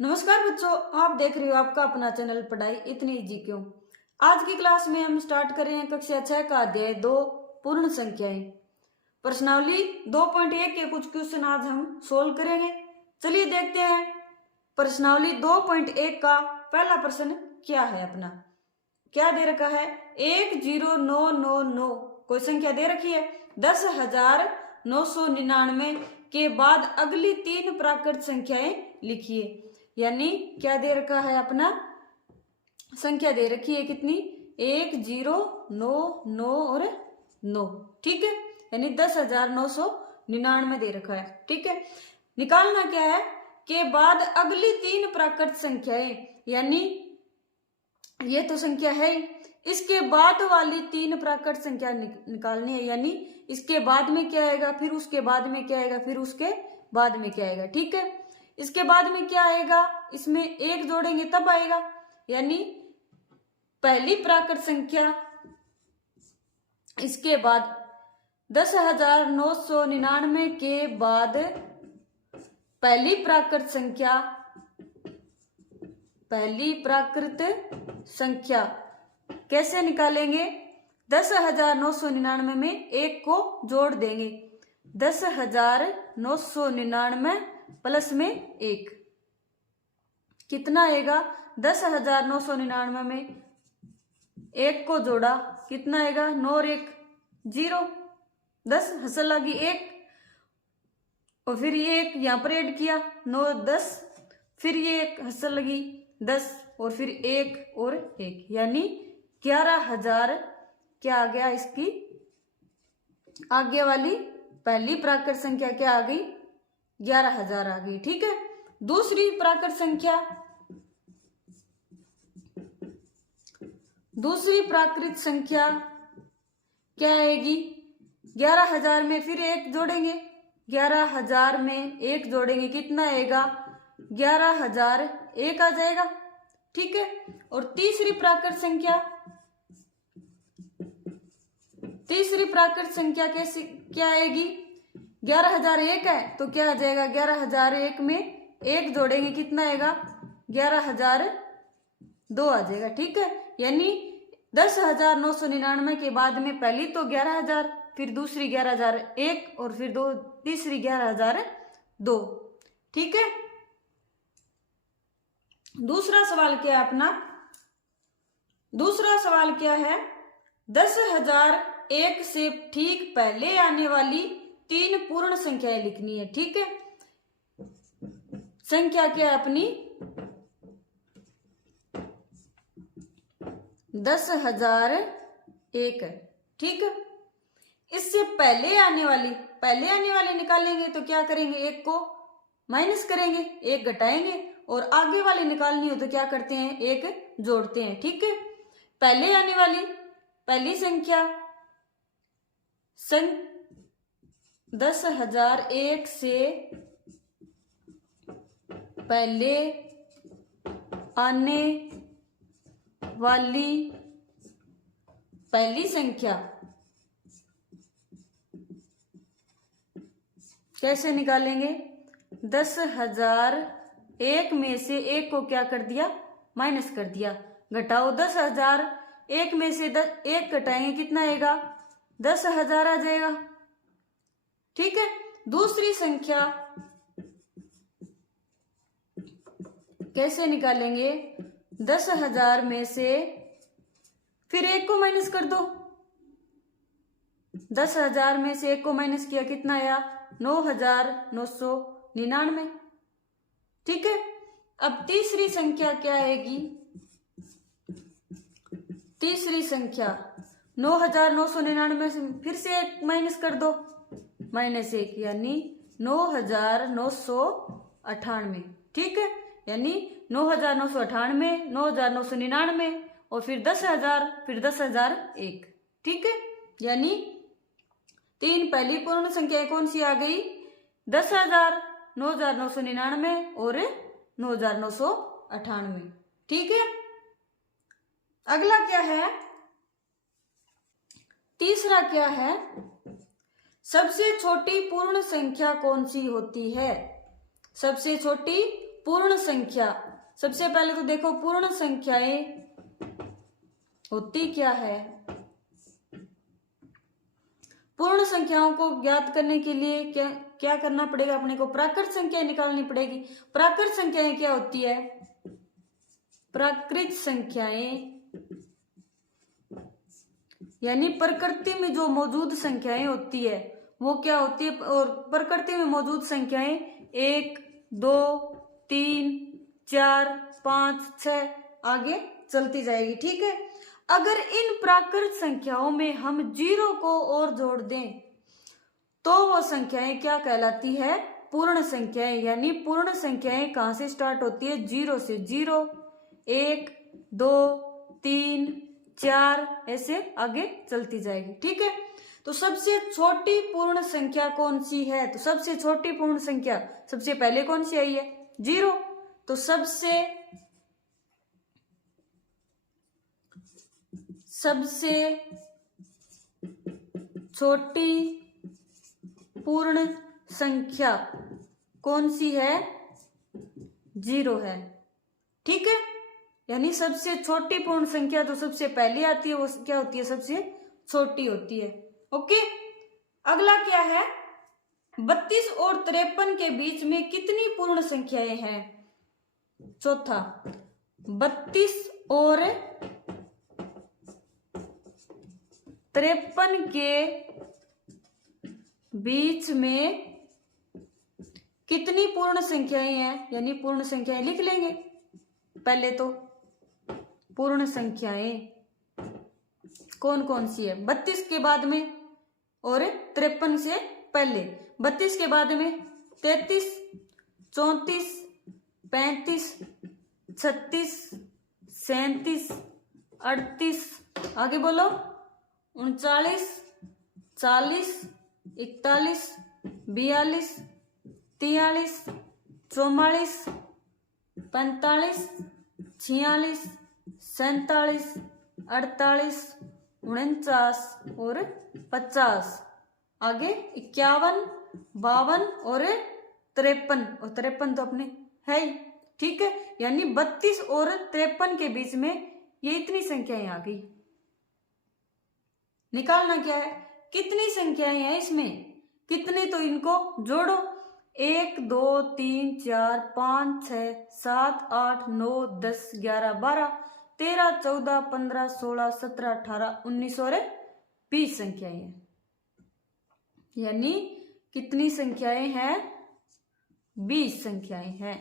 नमस्कार बच्चों, आप देख रहे हो आपका अपना चैनल पढ़ाई इतनी इजी क्यों। आज की क्लास में हम स्टार्ट कर रहे हैं कक्षा 6 का अध्याय 2 पूर्ण संख्याएं। प्रश्नावली 2.1 के कुछ क्वेश्चन आज हम सोल्व करेंगे। चलिए देखते हैं प्रश्नावली 2.1 का पहला प्रश्न क्या है। अपना क्या दे रखा है, 10999 कोई संख्या दे रखी है। 10,999 के बाद अगली तीन प्राकृत संख्याएं लिखिए। यानी क्या दे रखा है, अपना संख्या दे रखी है कितनी, 1099 और 9। ठीक है, यानी 10,999 दे रखा है। ठीक है, निकालना क्या है, के बाद अगली तीन प्राकृत संख्याएं, यानी ये तो संख्या है, इसके बाद वाली तीन प्राकृत संख्या निकालनी है। यानी इसके बाद में क्या आएगा, फिर उसके बाद में क्या आएगा, फिर उसके बाद में क्या आएगा। ठीक है, इसके बाद में क्या आएगा, इसमें एक जोड़ेंगे तब आएगा। यानी पहली प्राकृत संख्या, इसके बाद 10,999 के बाद पहली प्राकृत संख्या कैसे निकालेंगे, 10,999 में एक को जोड़ देंगे। 10,999 प्लस में एक कितना आएगा, 10,999 में एक को जोड़ा कितना आएगा, 9 और 1 0, 10 हसल लगी 1, और फिर ये एक यहाँ पर ऐड किया 9 10, फिर ये एक हसल लगी 10, और फिर 1 और 1, यानी 11,000 क्या आ गया, इसकी आगे वाली पहली प्राकृत संख्या क्या आ गई, 11,000 आ गई। ठीक है, दूसरी प्राकृत संख्या क्या आएगी, 11,000 में फिर एक जोड़ेंगे, 11,000 में एक जोड़ेंगे कितना आएगा, 11,001 आ जाएगा। ठीक है, और तीसरी प्राकृत संख्या कैसे क्या आएगी, 11,001 है तो क्या आ जाएगा, 11,001 में एक जोड़ेंगे कितना आएगा, 11,002 आ जाएगा। ठीक है, यानी 10,999 के बाद में पहली तो 11,000, फिर दूसरी 11,001 और फिर तीसरी 11,002। ठीक है, दूसरा सवाल क्या है अपना, दूसरा सवाल क्या है, 10,001 से ठीक पहले आने वाली तीन पूर्ण संख्याएं लिखनी है। ठीक है, संख्या क्या है अपनी, 10,001 है। ठीक है, इससे पहले आने वाली निकालेंगे तो क्या करेंगे, एक को माइनस करेंगे, एक घटाएंगे, और आगे वाली निकालनी हो तो क्या करते हैं, एक जोड़ते हैं। ठीक है, पहले आने वाली पहली संख्या 10,001 से पहले आने वाली पहली संख्या कैसे निकालेंगे, 10,001 में से एक को क्या कर दिया, माइनस कर दिया, घटाओ 10,001 में से एक घटाएंगे कितना आएगा, 10,000 आ जाएगा। ठीक है, दूसरी संख्या कैसे निकालेंगे, 10,000 में से फिर एक को माइनस कर दो, 10,000 में से एक को माइनस किया कितना आया, 9,999। ठीक है, अब तीसरी संख्या क्या आएगी, तीसरी संख्या 9,999 से फिर से एक माइनस कर दो, -1, यानी 9,998। ठीक है, यानी 9,998, 9,999 और फिर 10,000, फिर 10,001। ठीक है, यानी तीन पहली पूर्ण संख्या कौन सी आ गई, 10,000, 9,999 और 9,998। ठीक है, अगला क्या है, तीसरा क्या है, सबसे छोटी पूर्ण संख्या कौन सी होती है, सबसे छोटी पूर्ण संख्या। सबसे पहले तो देखो पूर्ण संख्याएं होती क्या है। पूर्ण संख्याओं को ज्ञात करने के लिए क्या क्या करना पड़ेगा, अपने को प्राकृत संख्याएं निकालनी पड़ेगी। प्राकृत संख्याएं क्या होती है, प्राकृत संख्याएं यानी प्रकृति में जो मौजूद संख्याएं होती है वो क्या होती है। और प्रकृति में मौजूद संख्याएं 1, 2, 3, 4, 5, 6 आगे चलती जाएगी। ठीक है, अगर इन प्राकृत संख्याओं में हम 0 को और जोड़ दें तो वो संख्याएं क्या कहलाती है, पूर्ण संख्याएं। यानी पूर्ण संख्याएं कहां से स्टार्ट होती है, 0 से। 0, 1, 2, 3, 4 ऐसे आगे चलती जाएगी। ठीक है, तो सबसे छोटी पूर्ण संख्या कौन सी है, तो सबसे छोटी पूर्ण संख्या सबसे पहले कौन सी आई है, 0। तो सबसे छोटी पूर्ण संख्या कौन सी है, 0 है। ठीक है, यानी सबसे छोटी पूर्ण संख्या जो सबसे पहले आती है वो क्या होती है, सबसे छोटी होती है। ओके, अगला क्या है, 32 और 53 के बीच में कितनी पूर्ण संख्याएं हैं। चौथा, 32 और 53 के बीच में कितनी पूर्ण संख्याएं हैं, यानी पूर्ण संख्याएं लिख लेंगे पहले तो। पूर्ण संख्याएं कौन कौन सी है, 32 के बाद में और 53 से पहले। 32 के बाद में 33, 34, 35, 36, 37, 38, आगे बोलो 39, 40, 41, 42, 43, 44, 45, 46, 47, 48, 49 और 50, आगे 51, 52 और 53, और 53 तो अपने है ही। ठीक है, यानी 32 और 53 के बीच में ये इतनी संख्याएं आ गई। निकालना क्या है, कितनी संख्याएं हैं इसमें, कितनी, तो इनको जोड़ो। 1, 2, 3, 4, 5, 6, 7, 8, 9, 10, 11, 12, 13, 14, 15, 16, 17, 18, 19 और 20 संख्याएं हैं। यानी कितनी संख्याएं हैं, 20 संख्याएं हैं।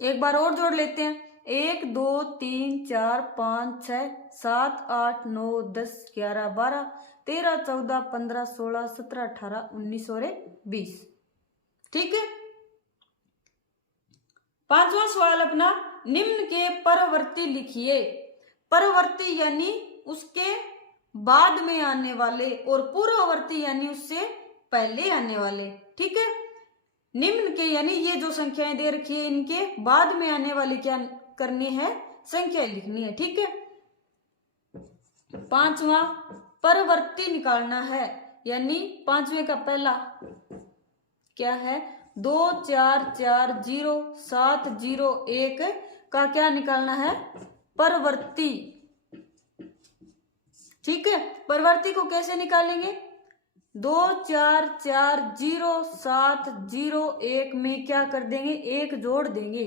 एक बार और जोड़ लेते हैं। 1, 2, 3, 4, 5, 6, 7, 8, 9, 10, 11, 12, 13, 14, 15, 16, 17, 18, 19 और 20। ठीक है, पांचवा सवाल अपना, निम्न के परवर्ती लिखिए। परवर्ती यानी उसके बाद में आने वाले, और पूर्ववर्ती यानी उससे पहले आने वाले। ठीक है, निम्न के यानी ये जो संख्याएं दे रखी है इनके बाद में आने वाली क्या करनी है, संख्याएं लिखनी है। ठीक है, पांचवा परवर्ती निकालना है, यानी पांचवे का पहला क्या है, 2, 4, 4, 0, 7, 0, 1 का क्या निकालना है, परवर्ती। ठीक है, परवर्ती को कैसे निकालेंगे, 2, 4, 4, 0, 7, 0, 1 में क्या कर देंगे, 1 जोड़ देंगे।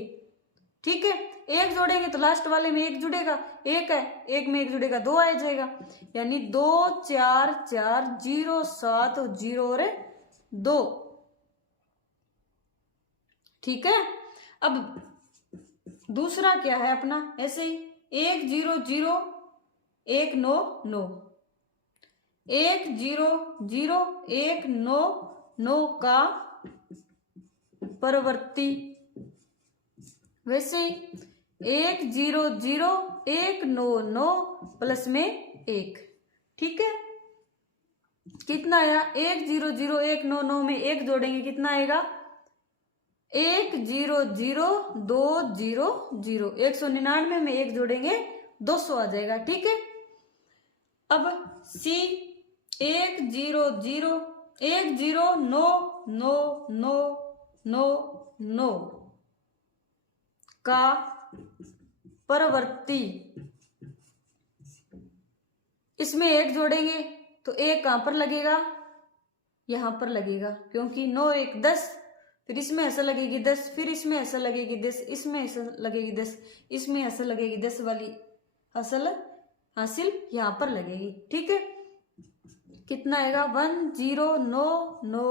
ठीक है, 1 जोड़ेंगे तो लास्ट वाले में 1 जुड़ेगा, 1 है, 1 में 1 जुड़ेगा 2 आ जाएगा। यानी 2, 4, 4, 0, 7, 0 और 2। ठीक है, अब दूसरा क्या है अपना, ऐसे ही 1, 0, 0, 1, 9, 9, 1, 0, 0, 1, 9, 9 का परवर्ती। वैसे ही 1, 0, 0, 1, 9, 9 प्लस में 1। ठीक है, कितना आया, 1, 0, 0, 1, 9, 9 में 1 जोड़ेंगे कितना आएगा, 1, 0, 0, 2, 0, 0, 199 में 1 जोड़ेंगे 200 आ जाएगा। ठीक है, अब सी 1, 0, 0, 1, 0, 9, 9, 9, 9, 9 का परवर्ती, इसमें 1 जोड़ेंगे तो 1 कहां पर लगेगा, यहां पर लगेगा, क्योंकि 9 1 10, फिर इसमें ऐसा लगेगी 10, फिर इसमें ऐसा लगेगी 10, इसमें ऐसा लगेगी 10, इसमें ऐसा लगेगी 10 वाली असल हासिल यहां पर लगेगी। ठीक है, कितना आएगा 1 0 9 9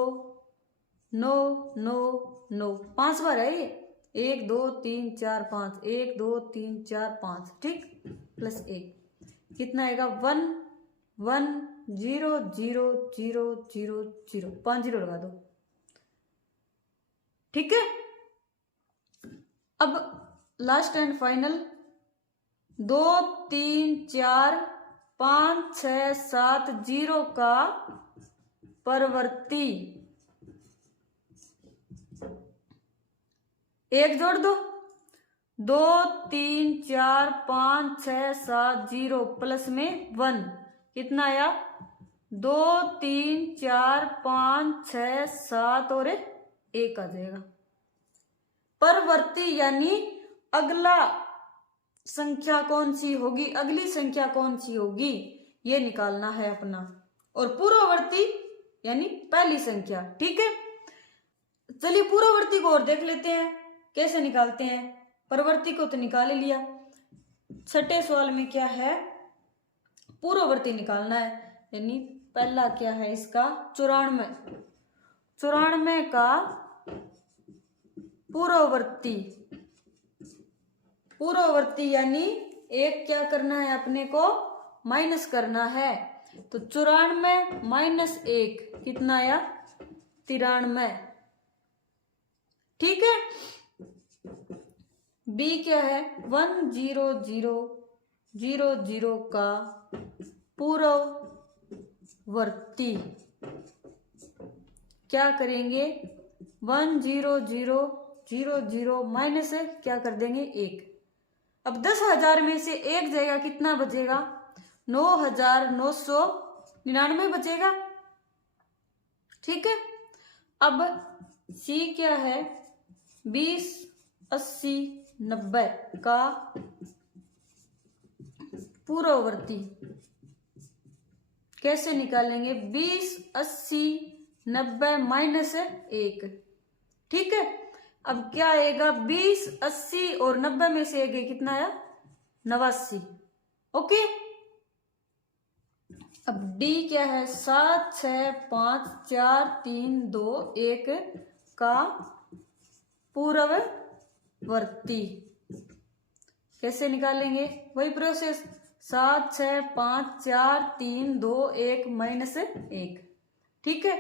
9 9 9, 5 बार है ये, 1 2 3 4 5, 1 2 3 4 5, ठीक, प्लस 1, कितना आएगा 1 1 0 0 0 0 0, 5 0 लगा दो। ठीक है, अब लास्ट एंड फाइनल 2 3 4 5 6 7 0 का परवर्ती 1 जोड़ दो, 2 3 4 5 6 7 0 प्लस में 1, कितना आया 2 3 4 5 6 7 और 1 आ जाएगा। परवर्ती यानी अगला संख्या कौन सी होगी, अगली संख्या कौन सी होगी, ये निकालना है अपना। और पूर्ववर्ती यानी पहली संख्या। ठीक है, चलिए पूर्ववर्ती को और देख लेते हैं कैसे निकालते हैं। परवर्ती को तो निकाल लिया, छठे सवाल में क्या है, पूर्ववर्ती निकालना है, यानी पहला क्या है इसका 94, 94 का पूर्ववर्ती, पूर्ववर्ती यानी 1 क्या करना है अपने को, माइनस करना है, तो 94 माइनस 1 कितना आया 93। ठीक है, बी क्या है 1 0 0 0 0 का पूर्ववर्ती, क्या करेंगे 1 0 0 0 0 माइनस क्या कर देंगे 1। अब 10,000 में से 1 जाएगा, कितना बचेगा 9,999 बचेगा। ठीक है, अब सी क्या है 20 80 90 का पूर्ववर्ती, कैसे निकालेंगे 20 80 90 माइनस 1। ठीक है, अब क्या आएगा 20 80 और 90 में से 1 कितना आया 89। ओके, अब डी क्या है 7 6 5 4 3 2 1 का पूर्ववर्ती, कैसे निकालेंगे वही प्रोसेस, 7 6 5 4 3 2 1 माइनस 1। ठीक है,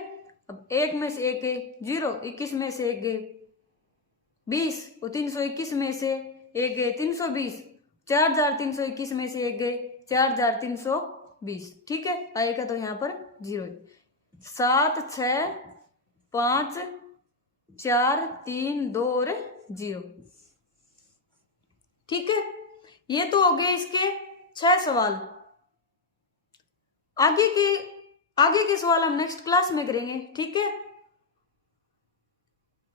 अब 1 में से 1 गए 0, 21 में से 1 गए 20 और 321 में से 1 गए 320, 4321 में से 1 गए 4320। ठीक है, आएगा तो यहाँ पर 0, 7 6 5 4 3 2 और 0। ठीक है, ये तो हो गए इसके 6 सवाल। आगे के सवाल हम नेक्स्ट क्लास में करेंगे। ठीक है,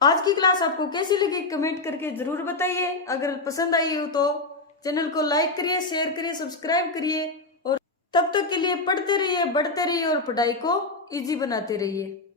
आज की क्लास आपको कैसी लगी कमेंट करके जरूर बताइए। अगर पसंद आई हो तो चैनल को लाइक करिए, शेयर करिए, सब्सक्राइब करिए, और तब तक के लिए पढ़ते रहिए, बढ़ते रहिए और पढ़ाई को इजी बनाते रहिए।